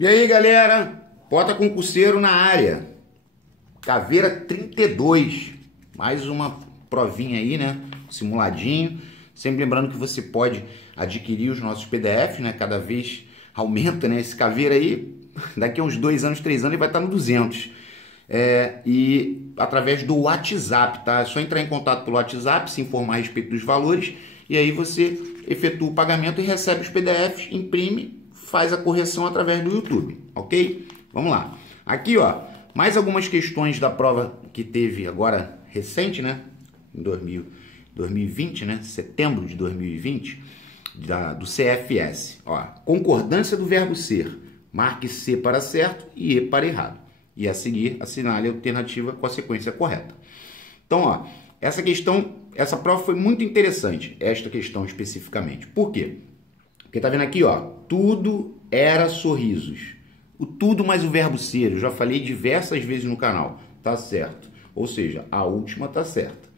E aí, galera? Bota concurseiro na área. Caveira 32. Mais uma provinha aí, né? Simuladinho. Sempre lembrando que você pode adquirir os nossos PDFs, né? Cada vez aumenta, né? Esse caveira aí, daqui a uns 2 anos, 3 anos, ele vai estar no 200. E através do WhatsApp, tá? É só entrar em contato pelo WhatsApp, se informar a respeito dos valores, e aí você efetua o pagamento e recebe os PDFs, imprime, faz a correção através do YouTube, ok? Vamos lá. Aqui, ó, mais algumas questões da prova que teve agora recente, né? Em 2020, né? Setembro de 2020, do CFS. Ó, concordância do verbo ser. Marque C para certo e E para errado. E a seguir, assinale a alternativa com a sequência correta. Então, ó, essa prova foi muito interessante, esta questão especificamente. Por quê? Porque tá vendo aqui, ó, tudo era sorrisos. O tudo mais o verbo ser, eu já falei diversas vezes no canal, tá certo. Ou seja, a última tá certa.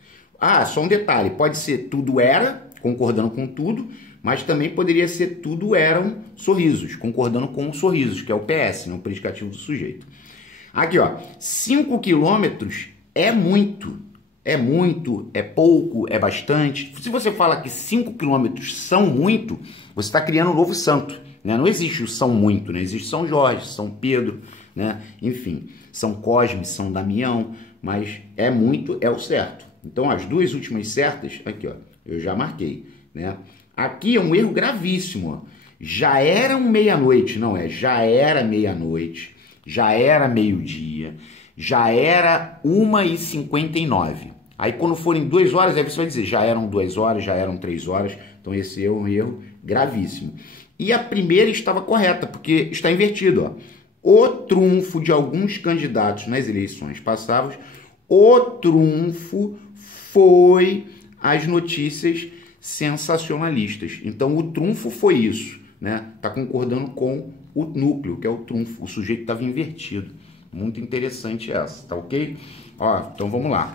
Ah, só um detalhe, pode ser tudo era, concordando com tudo, mas também poderia ser tudo eram sorrisos, concordando com o sorrisos, que é o PS, né, o predicativo do sujeito. Aqui, ó, 5 quilômetros é muito, é pouco, é bastante. Se você fala que 5 quilômetros são muito, você está criando um novo santo, né? Não existe o São Muito, né? Existe São Jorge, São Pedro, né? Enfim, São Cosme, São Damião, mas é muito, é o certo. Então, as duas últimas certas, aqui, ó, eu já marquei, né? Aqui é um erro gravíssimo, ó. Já era meia-noite, não é? Já era meia-noite, já era meio-dia, já era 1h59. Aí quando forem 2 horas, aí você vai dizer, já eram 2 horas, já eram 3 horas. Então esse é um erro gravíssimo. E a primeira estava correta, porque está invertido, ó. O trunfo de alguns candidatos nas eleições passadas, o trunfo foi as notícias sensacionalistas. Então o trunfo foi isso, né? Tá concordando com o núcleo, que é o trunfo. O sujeito estava invertido. Muito interessante essa, tá ok? Ó, então vamos lá.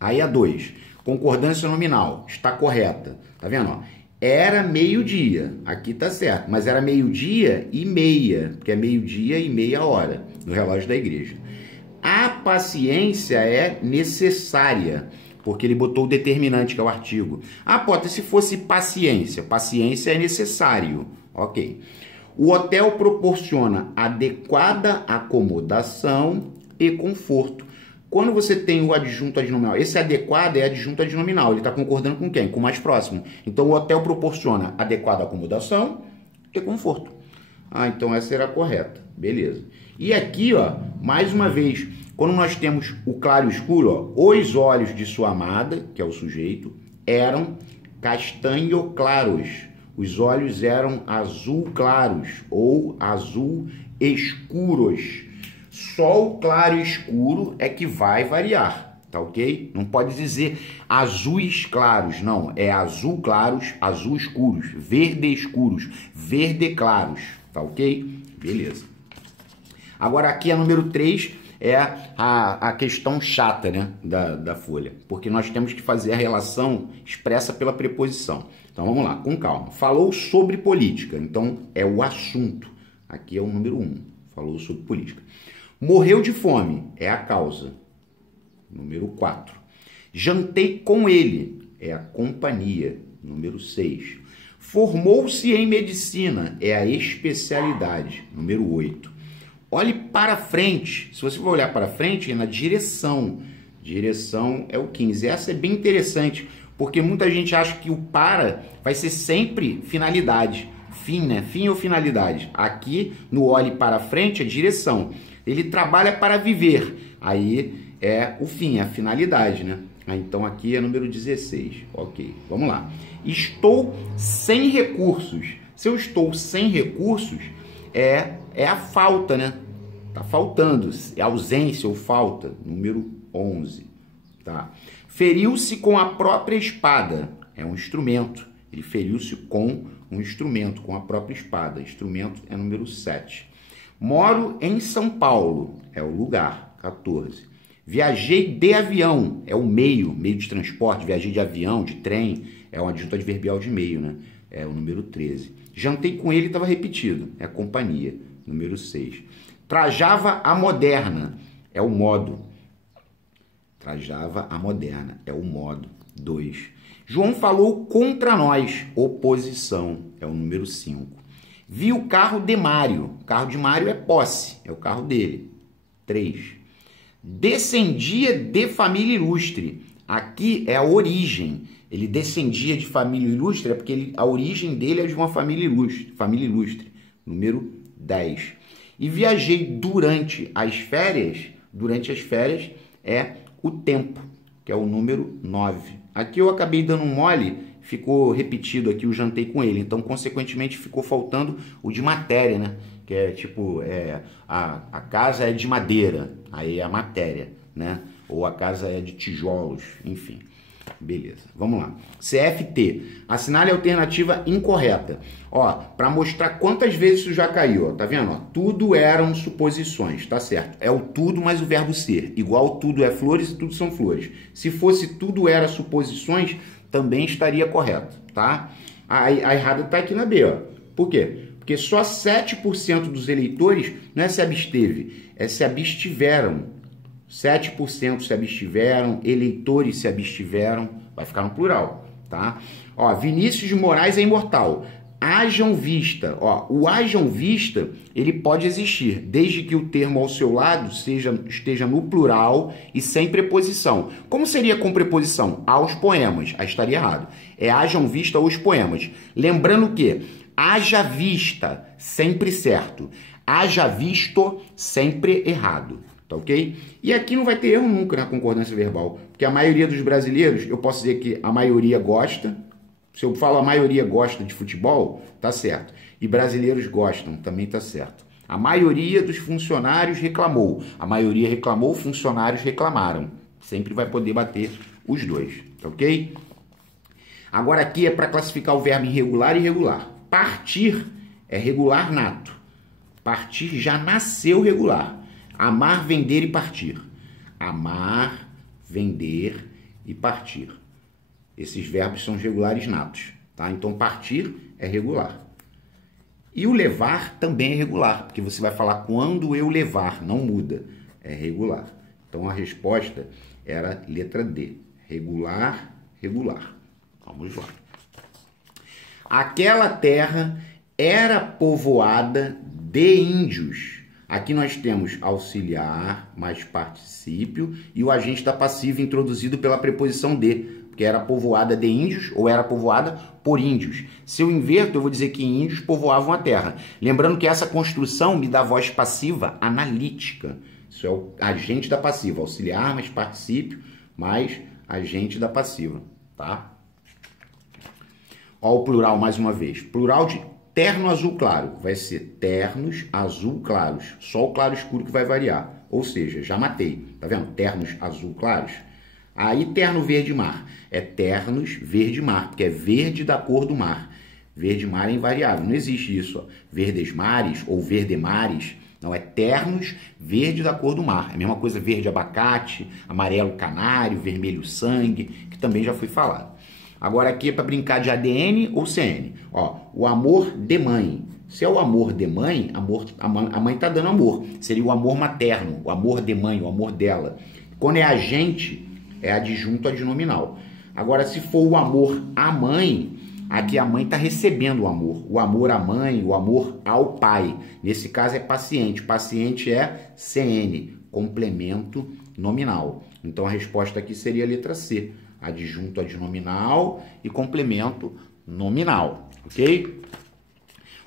Aí a 2. Concordância nominal. Está correta. Tá vendo? Ó? Era meio-dia. Aqui tá certo. Mas era meio-dia e meia. Porque é meio-dia e meia hora no relógio da igreja. A paciência é necessária. Porque ele botou o determinante, que é o artigo. Ah, Potter, se fosse paciência. Paciência é necessário. Ok. O hotel proporciona adequada acomodação e conforto. Quando você tem o adjunto adnominal, esse adequado é adjunto adnominal. Ele está concordando com quem? Com o mais próximo. Então, o hotel proporciona adequada acomodação e conforto. Ah, então essa era a correta. Beleza. E aqui, ó, mais uma vez, quando nós temos o claro e o escuro, ó, os olhos de sua amada, que é o sujeito, eram castanho claros. Os olhos eram azul claros ou azul escuros. Só o claro e escuro é que vai variar, tá ok? Não pode dizer azuis claros, não. É azul claros, azul escuros, verde escuros, verde claros, tá ok? Beleza. Agora aqui a número 3 é a questão chata, né, da folha, porque nós temos que fazer a relação expressa pela preposição. Então vamos lá, com calma. Falou sobre política, então é o assunto. Aqui é o número 1, falou sobre política. Morreu de fome, é a causa. Número 4. Jantei com ele, é a companhia. Número 6. Formou-se em medicina, é a especialidade. Número 8. Olhe para frente. Se você for olhar para frente, é na direção. Direção é o 15. Essa é bem interessante, porque muita gente acha que o para vai ser sempre finalidade. Fim, né? Fim ou finalidade. Aqui, no olhe para frente, é direção. Ele trabalha para viver. Aí é o fim, é a finalidade, né? Então aqui é número 16. Ok, vamos lá. Estou sem recursos. Se eu estou sem recursos, é a falta, né? Tá faltando. É ausência ou falta. Número 11. Tá? Feriu-se com a própria espada. É um instrumento. Ele feriu-se com um instrumento, com a própria espada. Instrumento é número 7. Moro em São Paulo. É o lugar. 14. Viajei de avião. É o meio de transporte. Viajei de avião, de trem. É um adjunto adverbial de meio, né? É o número 13. Jantei com ele, estava repetido. É a companhia. número 6. Trajava a moderna, é o modo. Trajava a moderna, é o modo. 2. João falou contra nós, oposição, é o número 5. Vi o carro de Mário, o carro de Mário é posse, é o carro dele. 3. Descendia de família ilustre, aqui é a origem. Ele descendia de família ilustre, é porque a origem dele é de uma família ilustre. Número 10. E viajei durante as férias é o tempo, que é o número 9. Aqui eu acabei dando um mole, ficou repetido aqui o jantei com ele, então consequentemente ficou faltando o de matéria, né? Que é tipo, a casa é de madeira, aí é a matéria, né? Ou a casa é de tijolos, enfim. Beleza, vamos lá. CFT, assinale a alternativa incorreta. Ó, para mostrar quantas vezes isso já caiu, ó, tá vendo? Ó, tudo eram suposições, tá certo? É o tudo mais o verbo ser. Igual tudo é flores e tudo são flores. Se fosse tudo era suposições, também estaria correto, tá? A errada tá aqui na B, ó. Por quê? Porque só 7% dos eleitores não é se absteve, é se abstiveram. 7% se abstiveram, eleitores se abstiveram, vai ficar no plural, tá? Ó, Vinícius de Moraes é imortal. Hajam vista, ó, o hajam vista, ele pode existir, desde que o termo ao seu lado esteja no plural e sem preposição. Como seria com preposição? Aos poemas, aí estaria errado. É hajam vista os poemas. Lembrando que haja vista, sempre certo. Haja visto, sempre errado. Tá ok? E aqui não vai ter erro nunca na concordância verbal, porque a maioria dos brasileiros, eu posso dizer que a maioria gosta, se eu falo a maioria gosta de futebol, tá certo. E brasileiros gostam, também tá certo. A maioria dos funcionários reclamou, a maioria reclamou, funcionários reclamaram. Sempre vai poder bater os dois, tá ok? Agora aqui é para classificar o verbo irregular e regular. Partir é regular nato. Partir já nasceu regular. Amar, vender e partir. Amar, vender e partir. Esses verbos são regulares natos, tá? Então, partir é regular. E o levar também é regular, porque você vai falar quando eu levar, não muda. É regular. Então, a resposta era letra D. Regular, regular. Vamos lá. Aquela terra era povoada de índios. Aqui nós temos auxiliar mais particípio e o agente da passiva introduzido pela preposição de, porque era povoada de índios ou era povoada por índios. Se eu inverto, eu vou dizer que índios povoavam a terra. Lembrando que essa construção me dá voz passiva analítica. Isso é o agente da passiva, auxiliar mais particípio mais agente da passiva, tá? Ó o plural mais uma vez. Plural de terno azul claro, vai ser ternos azul claros, só o claro escuro que vai variar, ou seja, já matei, tá vendo? Ternos azul claros. Aí terno verde mar, é ternos verde mar, porque é verde da cor do mar. Verde mar é invariável, não existe isso, ó. Verdes mares ou verdemares, não, é ternos verde da cor do mar. É a mesma coisa verde abacate, amarelo canário, vermelho sangue, que também já foi falado. Agora aqui é para brincar de ADN ou CN. Ó, o amor de mãe. Se é o amor de mãe, a mãe está dando amor. Seria o amor materno, o amor de mãe, o amor dela. Quando é agente, é adjunto adnominal. Agora, se for o amor à mãe, aqui a mãe está recebendo o amor. O amor à mãe, o amor ao pai. Nesse caso é paciente. Paciente é CN, complemento nominal. Então a resposta aqui seria a letra C. Adjunto adnominal e complemento nominal, ok?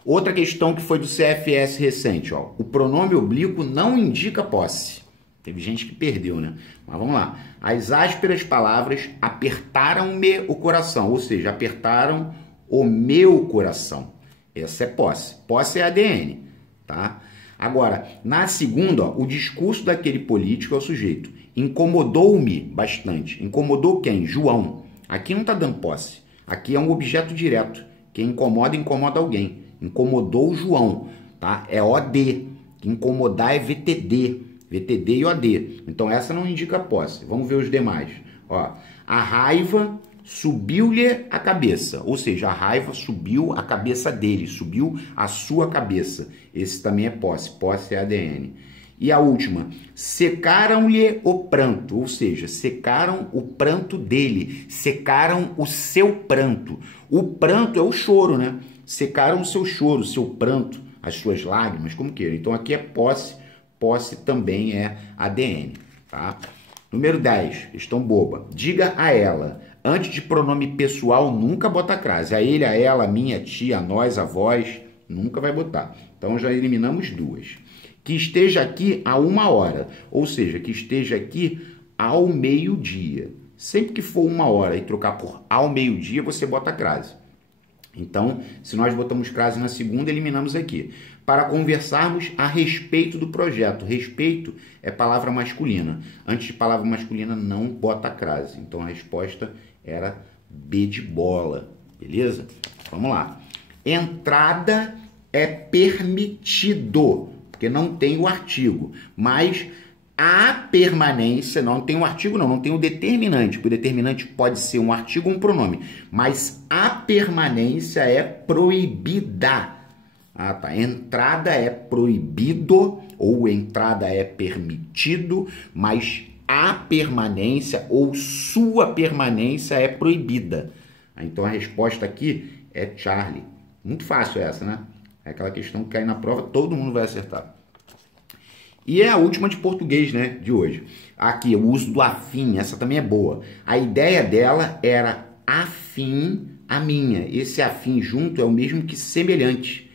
Outra questão que foi do CFS recente, ó. O pronome oblíquo não indica posse. Teve gente que perdeu, né? Mas vamos lá. As ásperas palavras apertaram-me o coração, ou seja, apertaram o meu coração. Essa é posse. Posse é ADN, tá? Agora, na segunda, ó, o discurso daquele político é o sujeito. Incomodou-me bastante. Incomodou quem? João. Aqui não está dando posse. Aqui é um objeto direto. Quem incomoda, incomoda alguém. Incomodou João, tá? É OD. Incomodar é VTD. VTD e OD. Então essa não indica posse. Vamos ver os demais. Ó, a raiva subiu-lhe a cabeça, ou seja, a raiva subiu a cabeça dele, subiu a sua cabeça. Esse também é posse, posse é ADN. E a última, secaram-lhe o pranto, ou seja, secaram o pranto dele, secaram o seu pranto. O pranto é o choro, né? Secaram o seu choro, o seu pranto, as suas lágrimas, como queira. Então aqui é posse, posse também é ADN, tá? Número 10, questão boba. Diga a ela, antes de pronome pessoal, nunca bota a crase. A ele, a ela, a minha, a tia, a nós, a vós, nunca vai botar. Então já eliminamos duas. Que esteja aqui a 1h, ou seja, que esteja aqui ao meio-dia. Sempre que for 1h e trocar por ao meio-dia, você bota a crase. Então, se nós botamos crase na segunda, eliminamos aqui. Para conversarmos a respeito do projeto. Respeito é palavra masculina. Antes de palavra masculina, não bota a crase. Então, a resposta era B de bola. Beleza? Vamos lá. Entrada é permitido, porque não tem o artigo. Mas a permanência, não tem o artigo não tem o determinante, porque o determinante pode ser um artigo ou um pronome, mas a permanência é proibida. Ah, tá. Entrada é proibido ou entrada é permitido, mas a permanência ou sua permanência é proibida. Então a resposta aqui é Charlie. Muito fácil essa, né? É aquela questão que cai na prova, todo mundo vai acertar. E é a última de português, né, de hoje. Aqui, o uso do afim, essa também é boa. A ideia dela era afim a minha. Esse afim junto é o mesmo que semelhante.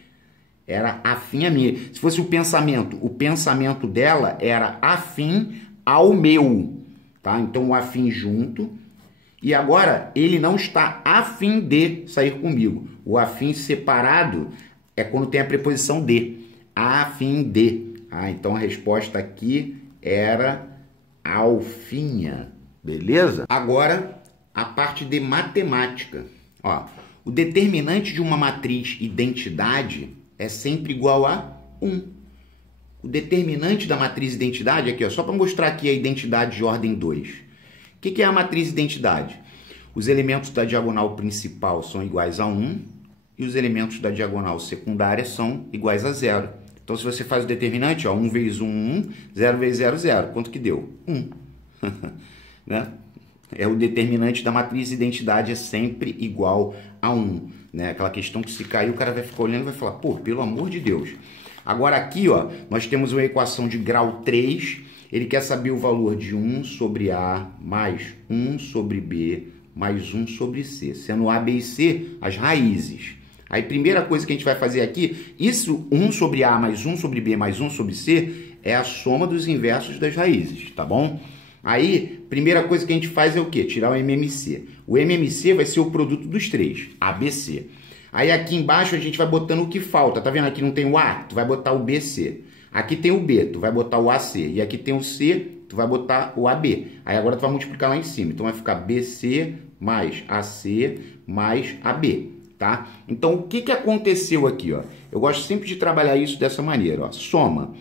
Era afim a minha. Se fosse o pensamento dela era afim ao meu, tá? Então, o afim junto. E agora, ele não está afim de sair comigo. O afim separado é quando tem a preposição de. Afim de. Ah, então a resposta aqui era alfinha, beleza? Agora, a parte de matemática. Ó, o determinante de uma matriz identidade é sempre igual a 1. O determinante da matriz identidade, aqui, ó, só para mostrar aqui a identidade de ordem 2. O que é a matriz identidade? Os elementos da diagonal principal são iguais a 1 e os elementos da diagonal secundária são iguais a 0. Então, se você faz o determinante, ó, 1 vezes 1, 1, 0 vezes 0, 0. Quanto que deu? 1. Né? É o determinante da matriz identidade é sempre igual a 1. Né? Aquela questão que se cair, o cara vai ficar olhando e vai falar, pô, pelo amor de Deus. Agora aqui, ó, nós temos uma equação de grau 3. Ele quer saber o valor de 1 sobre A mais 1 sobre B mais 1 sobre C. Sendo A, B e C as raízes. Aí, primeira coisa que a gente vai fazer aqui, isso 1 sobre A mais 1 sobre B mais 1 sobre C é a soma dos inversos das raízes, tá bom? Aí, primeira coisa que a gente faz é o quê? Tirar o MMC. O MMC vai ser o produto dos três, ABC. Aí, aqui embaixo, a gente vai botando o que falta. Tá vendo? Aqui não tem o A, tu vai botar o BC. Aqui tem o B, tu vai botar o AC. E aqui tem o C, tu vai botar o AB. Aí, agora tu vai multiplicar lá em cima. Então, vai ficar BC mais AC mais AB. Tá? Então, o que aconteceu aqui? Ó? Eu gosto sempre de trabalhar isso dessa maneira. Ó. Soma.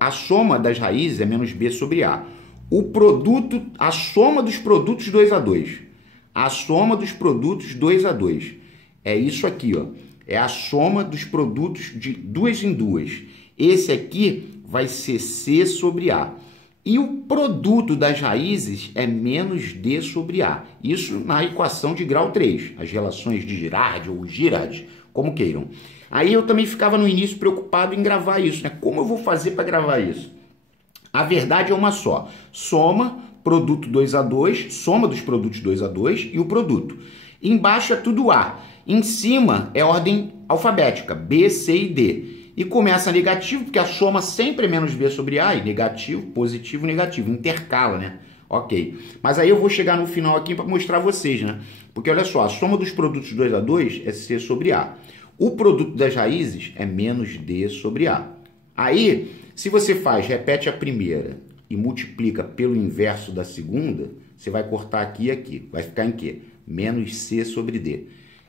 A soma das raízes é menos B sobre A. O produto, a soma dos produtos 2 a 2. A soma dos produtos 2 a 2. É isso aqui. Ó. É a soma dos produtos de 2 em 2. Esse aqui vai ser C sobre A. E o produto das raízes é menos D sobre A. Isso na equação de grau 3. As relações de Girard ou Girard, como queiram. Aí eu também ficava no início preocupado em gravar isso, né? Como eu vou fazer para gravar isso? A verdade é uma só. Soma, produto 2 a 2, soma dos produtos 2 a 2 e o produto. Embaixo é tudo A. Em cima é ordem alfabética, B, C e D. E começa negativo, porque a soma sempre é menos B sobre A, e negativo, positivo, negativo, intercala, né? Ok. Mas aí eu vou chegar no final aqui para mostrar a vocês, né? Porque olha só, a soma dos produtos 2 a 2 é C sobre A. O produto das raízes é menos D sobre A. Aí, se você repete a primeira e multiplica pelo inverso da segunda, você vai cortar aqui e aqui. Vai ficar em quê? Menos C sobre D.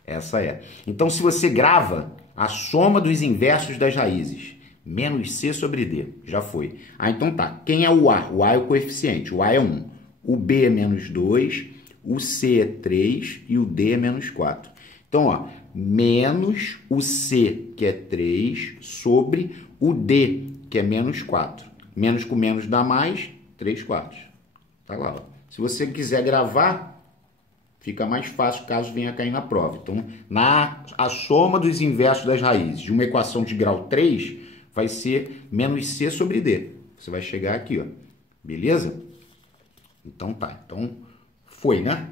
Essa é. Então, se você grava a soma dos inversos das raízes, menos C sobre D, já foi. Ah, então tá. Quem é o A? O A é o coeficiente, o A é 1. O B é menos 2, o C é 3 e o D é menos 4. Então, ó, menos o C, que é 3, sobre o D, que é menos 4. Menos com menos dá mais, 3 quartos. Tá lá, ó. Se você quiser gravar, fica mais fácil caso venha cair na prova. Então, a soma dos inversos das raízes de uma equação de grau 3 vai ser menos C sobre D. Você vai chegar aqui, ó. Beleza? Então tá. Então, foi, né?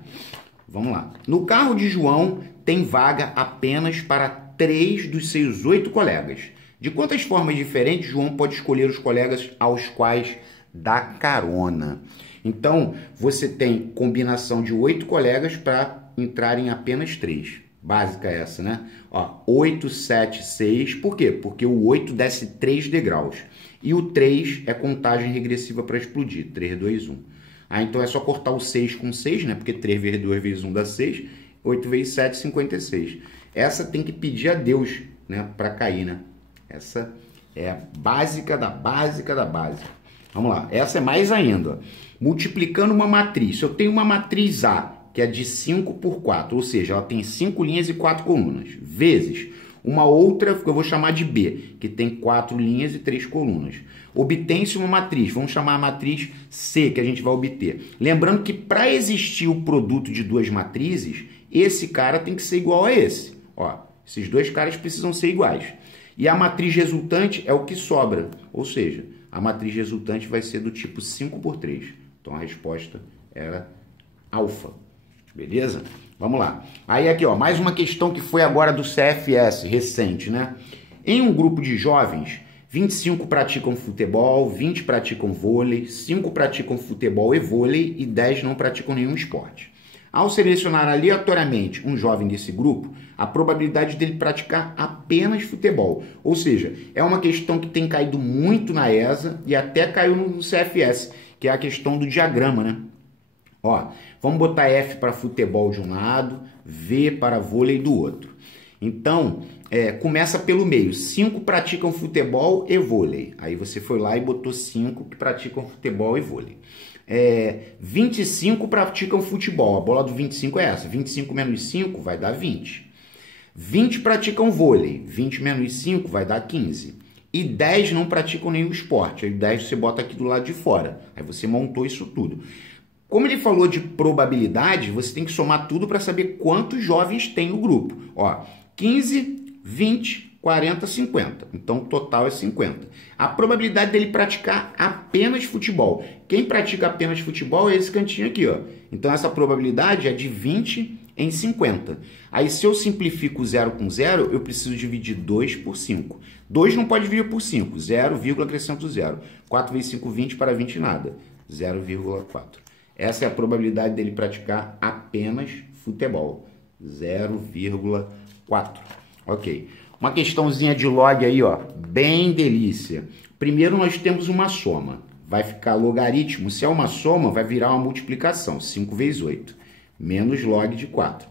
Vamos lá. No carro de João, tem vaga apenas para 3 dos seus 8 colegas. De quantas formas diferentes João pode escolher os colegas aos quais dá carona? Então, você tem combinação de 8 colegas para entrar em apenas 3. Básica essa, né? Ó, 8, 7, 6. Por quê? Porque o 8 desce 3 degraus. E o 3 é contagem regressiva para explodir. 3, 2, 1. Então é só cortar o 6 com 6, né? Porque 3 vezes 2 vezes 1 dá 6. 8 vezes 7, 56. Essa tem que pedir a Deus, né? Para cair, né? Essa é a básica da básica da básica. Vamos lá. Essa é mais ainda. Multiplicando uma matriz. Se eu tenho uma matriz A, que é de 5 por 4, ou seja, ela tem 5 linhas e 4 colunas, vezes uma outra que eu vou chamar de B, que tem 4 linhas e 3 colunas. Obtém-se uma matriz, vamos chamar a matriz C, que a gente vai obter. Lembrando que para existir o produto de duas matrizes, esse cara tem que ser igual a esse. Ó, esses dois caras precisam ser iguais. E a matriz resultante é o que sobra, ou seja, a matriz resultante vai ser do tipo 5 por 3. Então a resposta era alfa. Beleza? Vamos lá. Aí aqui, ó, mais uma questão que foi agora do CFS, recente, né? Em um grupo de jovens, 25 praticam futebol, 20 praticam vôlei, 5 praticam futebol e vôlei e 10 não praticam nenhum esporte. Ao selecionar aleatoriamente um jovem desse grupo, a probabilidade dele praticar apenas futebol. Ou seja, é uma questão que tem caído muito na ESA e até caiu no CFS, que é a questão do diagrama, né? Ó, vamos botar F para futebol de um lado, V para vôlei do outro. Então, começa pelo meio. 5 praticam futebol e vôlei. Aí você foi lá e botou 5 que praticam futebol e vôlei. 25 praticam futebol. A bola do 25 é essa. 25 menos 5 vai dar 20. 20 praticam vôlei. 20 menos 5 vai dar 15. E 10 não praticam nenhum esporte. Aí 10 você bota aqui do lado de fora. Aí você montou isso tudo. Como ele falou de probabilidade, você tem que somar tudo para saber quantos jovens tem no grupo. Ó, 15, 20, 40, 50. Então, o total é 50. A probabilidade dele praticar apenas futebol. Quem pratica apenas futebol é esse cantinho aqui, ó. Então, essa probabilidade é de 20 em 50. Aí, se eu simplifico 0 com 0, eu preciso dividir 2 por 5. 2 não pode dividir por 5. 0, acrescento 0. 4 vezes 5, 20 para 20 nada. 0,4. Essa é a probabilidade dele praticar apenas futebol. 0,4. Ok. Uma questãozinha de log aí, ó. Bem delícia. Primeiro nós temos uma soma. Vai ficar logaritmo. Se é uma soma, vai virar uma multiplicação. 5 vezes 8. Menos log de 4.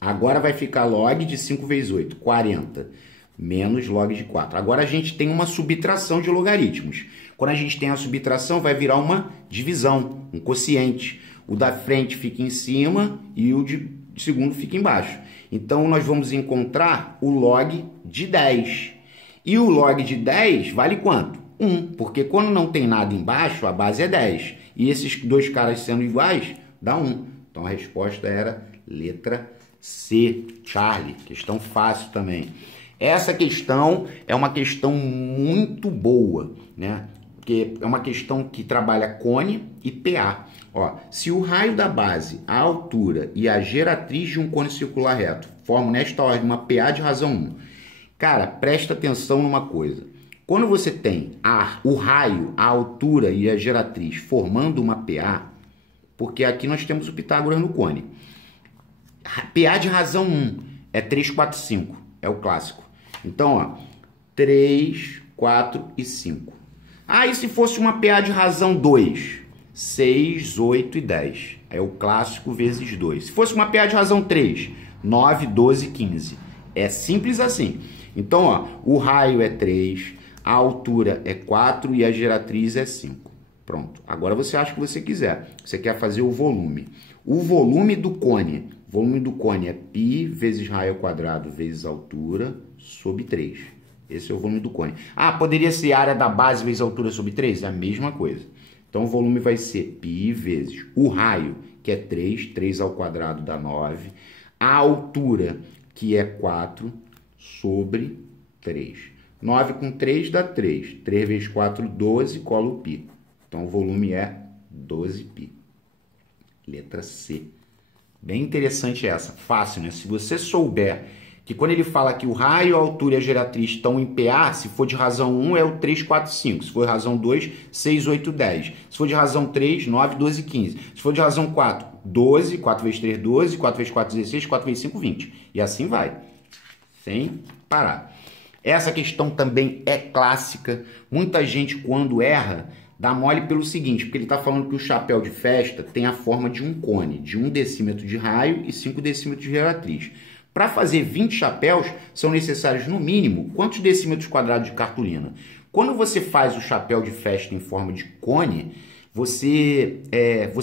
Agora vai ficar log de 5 vezes 8. 40. Menos log de 4. Agora a gente tem uma subtração de logaritmos. Quando a gente tem a subtração, vai virar uma divisão, um quociente. O da frente fica em cima e o de segundo fica embaixo. Então, nós vamos encontrar o log de 10. E o log de 10 vale quanto? 1, porque quando não tem nada embaixo, a base é 10. E esses dois caras sendo iguais, dá 1. Então, a resposta era letra C, Charlie. Questão fácil também. Essa questão é uma questão muito boa, né? Porque é uma questão que trabalha cone e PA. Ó, se o raio da base, a altura e a geratriz de um cone circular reto formam nesta ordem uma PA de razão 1. Cara, presta atenção numa coisa. Quando você tem o raio, a altura e a geratriz formando uma PA, porque aqui nós temos o Pitágoras no cone. PA de razão 1 é 3, 4, 5. É o clássico. Então, ó, 3, 4 e 5. E se fosse uma PA de razão 2? 6, 8 e 10. É o clássico vezes 2. Se fosse uma PA de razão 3? 9, 12 e 15. É simples assim. Então, ó, o raio é 3, a altura é 4 e a geratriz é 5. Pronto. Agora você acha o que você quiser. Você quer fazer o volume. O volume do cone. O volume do cone é π vezes raio ao quadrado vezes altura sobre 3. Esse é o volume do cone. Ah, poderia ser a área da base vezes altura sobre 3? É a mesma coisa. Então, o volume vai ser π vezes o raio, que é 3. 3 ao quadrado dá 9. A altura, que é 4, sobre 3. 9 com 3 dá 3. 3 vezes 4, 12, cola o π. Então, o volume é 12π. Letra C. Bem interessante essa. Fácil, né? Se você souber que quando ele fala que o raio, a altura e a geratriz estão em PA, se for de razão 1 é o 3, 4, 5. Se for de razão 2, 6, 8, 10. Se for de razão 3, 9, 12, 15. Se for de razão 4, 12. 4 vezes 3, 12. 4 vezes 4, 16. 4 vezes 5, 20. E assim vai. Sem parar. Essa questão também é clássica. Muita gente, quando erra, dá mole pelo seguinte, porque ele está falando que o chapéu de festa tem a forma de um cone, de 1 decímetro de raio e 5 decímetros de geratriz. Para fazer 20 chapéus, são necessários, no mínimo, quantos decímetros quadrados de cartolina? Quando você faz o chapéu de festa em forma de cone, você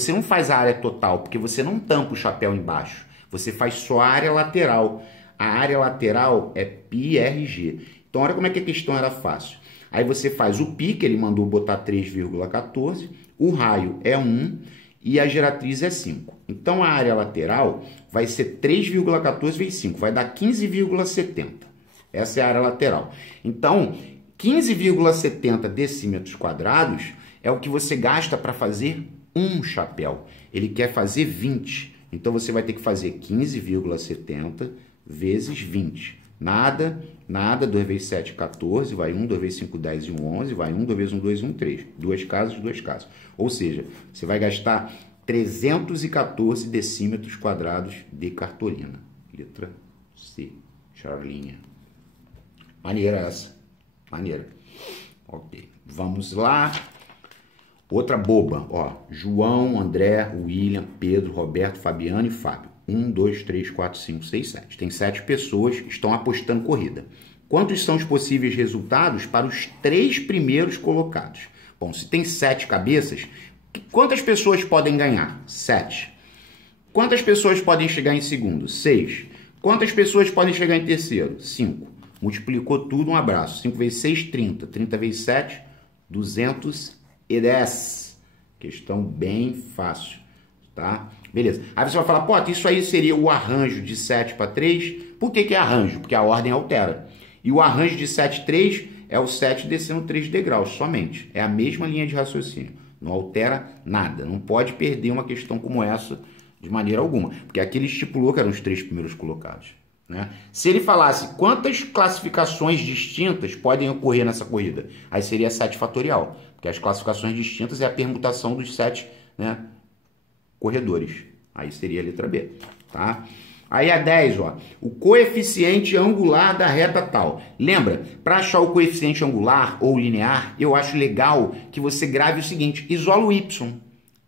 não faz a área total, porque você não tampa o chapéu embaixo. Você faz só a área lateral. A área lateral é πRG. Então, olha como é que a questão era fácil. Aí você faz o π, que ele mandou botar 3,14, o raio é 1 e a geratriz é 5. Então, a área lateral vai ser 3,14 vezes 5, vai dar 15,70. Essa é a área lateral. Então, 15,70 decímetros quadrados é o que você gasta para fazer um chapéu. Ele quer fazer 20. Então, você vai ter que fazer 15,70 vezes 20. Nada, 2 vezes 7, 14, vai 1, 2 vezes 5, 10 e 1, 11, vai 1, 2 vezes 1, 2, 1, 3. Duas casas. Ou seja, você vai gastar 314 decímetros quadrados de cartolina. Letra C. Charlinha. Maneira essa. Maneira. Ok. Vamos lá. Outra boba. Ó, João, André, William, Pedro, Roberto, Fabiano e Fábio. 1, 2, 3, 4, 5, 6, 7. Tem 7 pessoas que estão apostando corrida. Quantos são os possíveis resultados para os 3 primeiros colocados? Bom, se tem 7 cabeças, quantas pessoas podem ganhar? 7. Quantas pessoas podem chegar em segundo? 6. Quantas pessoas podem chegar em terceiro? 5. Multiplicou tudo, um abraço. 5 vezes 6, 30. 30 vezes 7, 210. Questão bem fácil, tá? Beleza. Aí você vai falar, pô, isso aí seria o arranjo de 7 para 3. Por que é arranjo? Porque a ordem altera. E o arranjo de 7, 3 é o 7 descendo 3 degraus somente. É a mesma linha de raciocínio. Não altera nada. Não pode perder uma questão como essa de maneira alguma. Porque aqui ele estipulou que eram os 3 primeiros colocados, né? Se ele falasse quantas classificações distintas podem ocorrer nessa corrida, aí seria 7 fatorial. Porque as classificações distintas é a permutação dos 7, né, corredores. Aí seria a letra B, tá? Aí a 10, ó, o coeficiente angular da reta tal. Lembra, para achar o coeficiente angular ou linear, eu acho legal que você grave o seguinte, isola o y.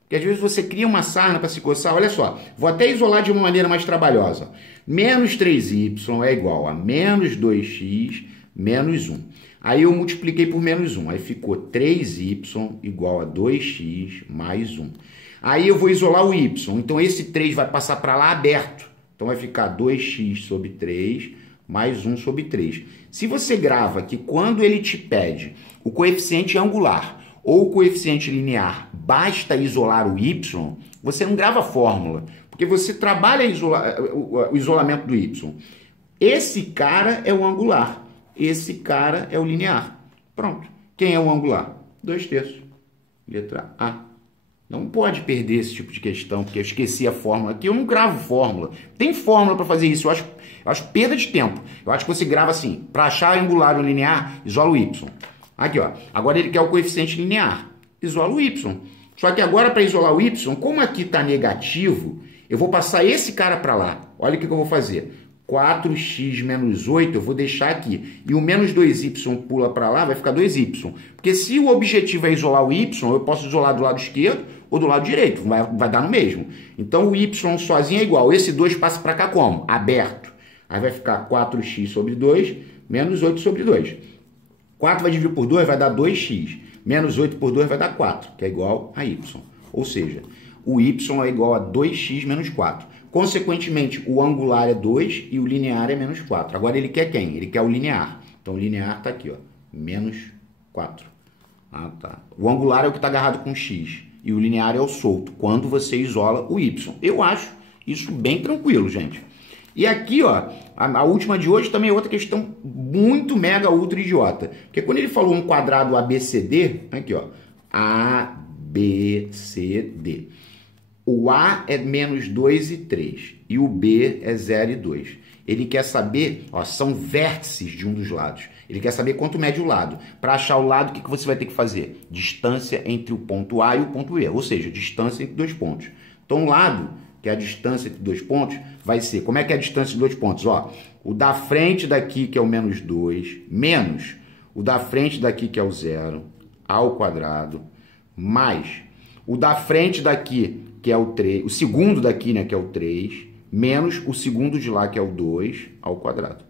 Porque às vezes você cria uma sarna para se coçar, olha só, vou até isolar de uma maneira mais trabalhosa. Menos 3y é igual a menos 2x menos 1. Aí eu multipliquei por menos 1, aí ficou 3y igual a 2x mais 1. Aí eu vou isolar o y, então esse 3 vai passar para lá aberto. Então vai ficar 2x sobre 3 mais 1 sobre 3. Se você grava que quando ele te pede o coeficiente angular ou o coeficiente linear, basta isolar o y, você não grava a fórmula, porque você trabalha o isolamento do y. Esse cara é o angular, esse cara é o linear. Pronto. Quem é o angular? 2/3. Letra A. Não pode perder esse tipo de questão, porque eu esqueci a fórmula. Aqui eu não gravo fórmula. Tem fórmula para fazer isso. Eu acho perda de tempo. Eu acho que você grava assim, para achar angular ou linear, isola o y. Aqui, ó. Agora ele quer o coeficiente linear. Isola o y. Só que agora, para isolar o y, como aqui está negativo, eu vou passar esse cara para lá. Olha o que eu vou fazer. 4x menos 8 eu vou deixar aqui. E o menos 2y pula para lá, vai ficar 2y. Porque se o objetivo é isolar o y, eu posso isolar do lado esquerdo ou do lado direito. Vai dar no mesmo. Então o y sozinho é igual. Esse 2 passa para cá como? Aberto. Aí vai ficar 4x sobre 2 menos 8 sobre 2. 4 vai dividir por 2, vai dar 2x. Menos 8 por 2 vai dar 4, que é igual a y. Ou seja, o y é igual a 2x menos 4. Consequentemente, o angular é 2 e o linear é menos 4. Agora ele quer quem? Ele quer o linear. Então o linear está aqui, ó, menos 4. Ah, tá. O angular é o que está agarrado com x e o linear é o solto, quando você isola o y. Eu acho isso bem tranquilo, gente. E aqui, ó, a última de hoje também é outra questão muito mega ultra idiota. Porque quando ele falou um quadrado ABCD, aqui, ó, ABCD. O A é menos 2 e 3 e o B é 0 e 2. Ele quer saber, ó, são vértices de um dos lados. Ele quer saber quanto mede o lado. Para achar o lado, o que você vai ter que fazer? Distância entre o ponto A e o ponto B, ou seja, distância entre dois pontos. Então, o lado, que é a distância entre dois pontos, vai ser, como é que é a distância de dois pontos? Ó, o da frente daqui, que é o menos 2, menos o da frente daqui, que é o 0, ao quadrado, mais o da frente daqui, que é o 3, o segundo daqui, né, que é o 3, menos o segundo de lá, que é o 2, ao quadrado.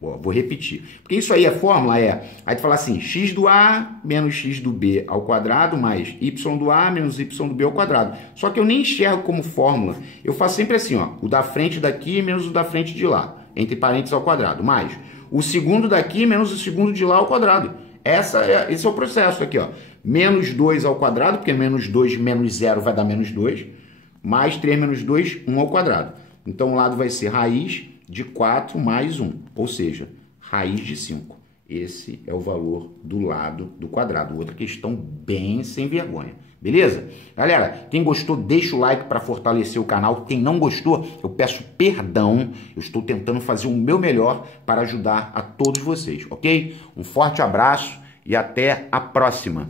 Ó, vou repetir. Porque isso aí, a fórmula é... Aí tu fala assim, x do A menos x do B ao quadrado, mais y do A menos y do B ao quadrado. Só que eu nem enxergo como fórmula. Eu faço sempre assim, ó, o da frente daqui menos o da frente de lá, entre parênteses ao quadrado, mais o segundo daqui menos o segundo de lá ao quadrado. Esse é o processo aqui, ó. Menos 2 ao quadrado, porque menos 2 menos 0 vai dar menos 2, mais 3 menos 2, 1 ao quadrado. Então, o lado vai ser raiz de 4 mais 1, ou seja, raiz de 5. Esse é o valor do lado do quadrado. Outra questão bem sem vergonha. Beleza? Galera, quem gostou, deixa o like para fortalecer o canal. Quem não gostou, eu peço perdão. Eu estou tentando fazer o meu melhor para ajudar a todos vocês, ok? Um forte abraço e até a próxima.